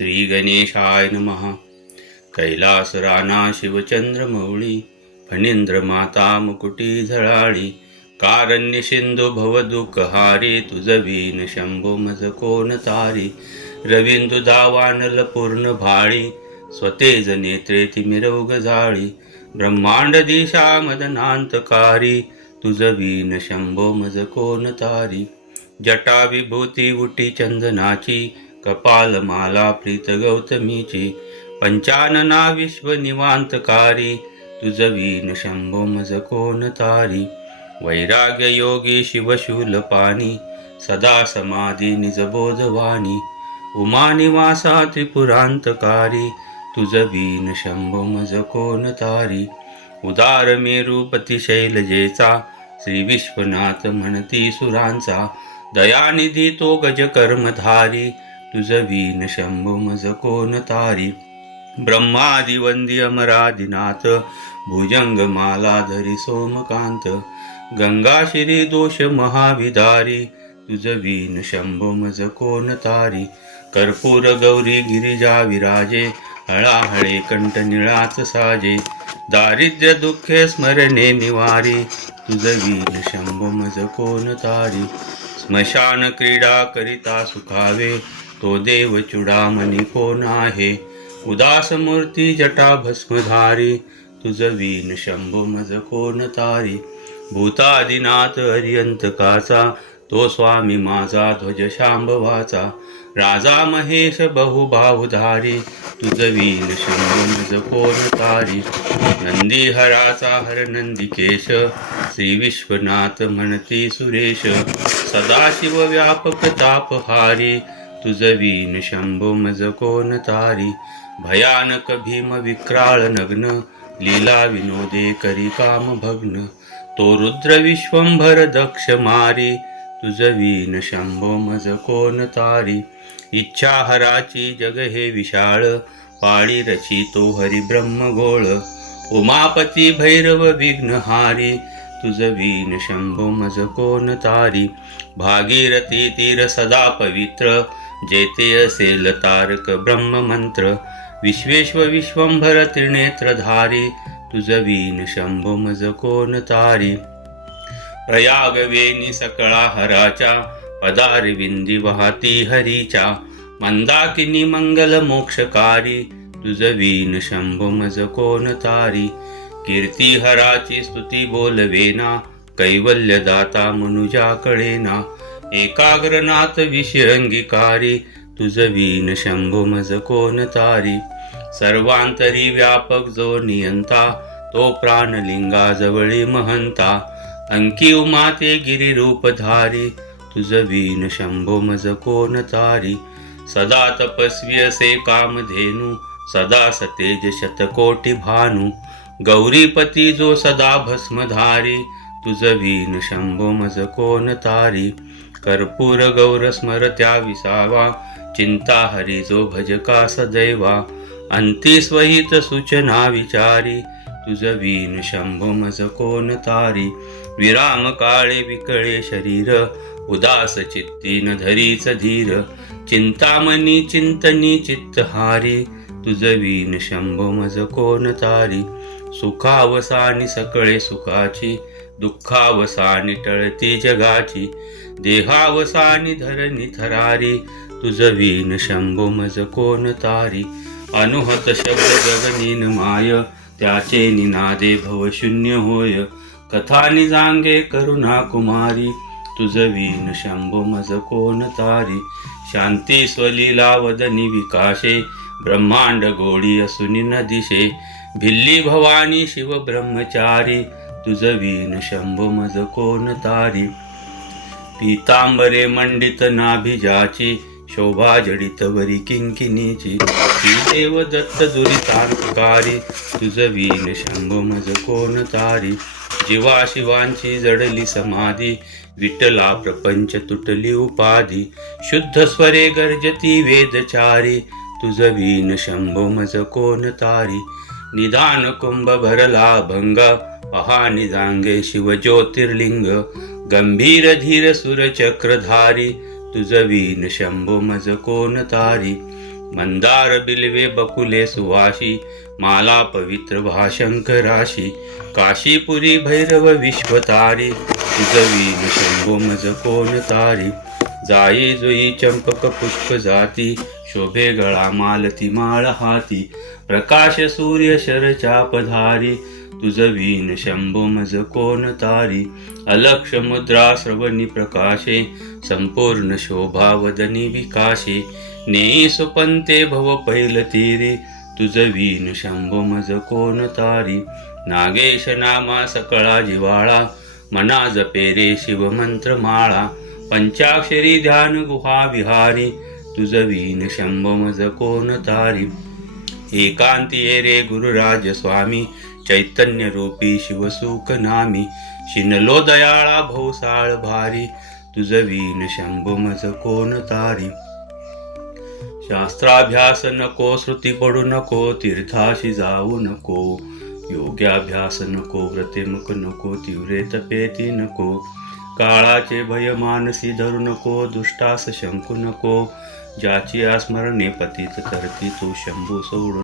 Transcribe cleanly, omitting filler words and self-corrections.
श्री गणेशाय नमः. कैलास राना शिवचंद्रमौळी, फणींद्र माता मुकुटी झळाळी, कारण्य सिंधू भवदुःखहारी, तुझ वीण शंभो मज कोण तारी. रवींदु दावानल पूर्ण भाळी, स्वतेज नेत्रे तिमिरौघ जाळी, ब्रह्मांड दिशा मदनांतकारी, तुझ वीण शंभो मज कोण तारी. जटा विभूती उटी चंदनाची, कपाल माला प्रीत गौतमीची, पंचानना विश्व निवांतकारी, तुझ वीण शंभो मज कोण तारी. वैराग्य योगी शिवशूल पाणी, सदा समाधी निजबोधवाणी, उमा निवासा त्रिपुरांतकारी, तुझ वीण शंभो मज कोण तारी. उदार मेरुपती शैलजेचा, श्री विश्वनाथ म्हणती सुरांचा, दयानिधी तो गज कर्मधारी, तुझ वीण शंभो मज कोण तारी. ब्रह्मादि वंदी अमरादिनाथ, भुजंग माला धरी सोमकांत, गंगा श्री दोष महाविदारी, तुझ वीण शंभो मज कोण तारी. कर्पूर गौरी गिरिजा विराजे, हळाहळे कंठ निळाच साजे, दारिद्र्य दुःखे स्मरणे निवारी, तुझ वीण शंभो मज कोण तारी. स्मशान क्रीडा करिता सुखावे, तो देव चुडामणी कोण आहे. उदास मूर्ती जटा भस्मधारी, तुझ वीण शंभो मज कोण तारी. भूतादिनाथ हरियंतकाचा, तो स्वामी माझा ध्वज शांभवाचा, राजा महेश बहुबाहुधारी, तुझ वीण शंभो मज कोण तारी. नंदीहराचा हर नंदिकेश, श्री विश्वनाथ म्हणती सुरेश, सदाशिव व्यापक तापहारी, तुझ वीण शंभो मज कोण तारी. भयानक भीम विक्राळ नग्न, लीला विनोदे करी काम भग्न, तो रुद्र विश्वंभर दक्ष मारी, तुझ वीण शंभो मज कोण तारी. इच्छा हराची जग हे विशाळ, पाळी रची तो हरी ब्रह्मगोळ, उमापती भैरव विघ्नहारी, तुझ वीण शंभो मज कोण तारी. भागीरथी तीर सदा पवित्र, जेते असेल तारक ब्रह्ममंत्र, विश्वेश्व विश्वंभर त्रिनेत्रधारी, तुझ वीण शंभो मज कोण तारी. प्रयाग वेणी सकळा हराच्या, पदारविंदी वाहती हरीच्या, मंदाकिनी मंगल मोक्षकारी, तुझ वीण शंभो मज कोण तारी. कीर्ती हराची स्तुती बोलवेना, कैवल्य दाता मनुजा कळेना, एकाग्रनाथ विषय अंगीकारी, तुझ वीण शंभो मज कोण तारी. सर्वांतरी व्यापक जो नियंता, तो प्राणलिंगा जवळी महंता, अंकी उमाते गिरी रूपधारी, तुझ वीण शंभो मज कोण तारी. सदा तपस्वी असे कामधेनू, सदा सतेज शतकोटी भानू, गौरीपती जो सदा भस्मधारी, तुझ वीण शंभो मज कोण तारी. कर्पूर गौर स्मरत्या विसावा, चिंता हरी जो भजका सदैवा, अंती स्वहित सूचना विचारी, तुझ वीण शंभो मज कोण तारी. विराम काळे विकळे शरीर, उदास चित्ती न धरीच धीर, चिंतामणी चिंतनी चित्तहारी, तुझ वीण शंभो मज कोण तारी. सुखावसानी सकळे सुखाची, दुःखावसानी टळती जगाची, देहावसानी धरणी थरारी, तुझ वीण शंभो मज कोण तारी. अनुहत शब्द गगनीन माय, त्याचे निनादे भवशून्य होय, कथा निजांगे करुणा कुमारी, तुझ वीण शंभो मज कोण तारी. शांती स्वलीला वदनी विकाशे, ब्रह्मांड गोळी असुनी न दिशे, भिल्ली भवानी शिव ब्रह्मचारी, तुझ वीण शंभो मज कोण तारी. पीतांबरे मंडित नाभिजाची, शोभा जडित वरी किंकिनीची, ती देव दत्त दुरितांतकारी, तुझ वीण शंभो मज कोण तारी. जीवा शिवांची जडली समाधी, विठ्ठला प्रपंच तुटली उपाधी, शुद्ध स्वरे गर्जती वेदचारी, तुझ वीण शंभो मज कोण तारी. निदान कुंभ भरला भंग, पहा निजांगे शिव ज्योतिर्लिंग, गंभीर धीर सुर चक्रधारी, तुझ वीण शंभो मज कोण तारी. मंदार बिल्वे बकुले सुवाशी माला पवित्र भाशंकराशी काशीपुरी भैरव विश्वतारी तुझवीन शंभो मज कोण तारी जाई जुई चंपक पुष्प जाती शोभे गळा मालती माळ हाती प्रकाश सूर्य शरचापधारी तुझवीन शंभो मज कोण तारी अलक्ष मुद्रा श्रवणी प्रकाशे संपूर्ण शोभा वदनी विकाशे नेई सुपंते भव पैल तीरे तुझवीन शंभो मज कोण तारी नागेश नामा सकळा जिवाळा मना जपे रे शिवमंत्र माळा पंचाक्षरी ध्यान गुहा विहारी तुझवीन शंभो मज कोण तारी एकांती ये रे गुरुराज स्वामी चैतन्य रूपी शिवसुख नामी शिनलो दयाळा भोसाळ भारी तुझवीन शंभो मज कोण तारी शास्त्राभ्यास नको श्रुती पडू नको तीर्थाशी जाऊ नको योग्याभ्यास नको व्रतेमुख नको तीव्रे तपेती नको काळाचे भय मानसी धरू नको दुष्टास शंकू नको ज्याची आस्मरणे पतित तरती तो शंभू सोडू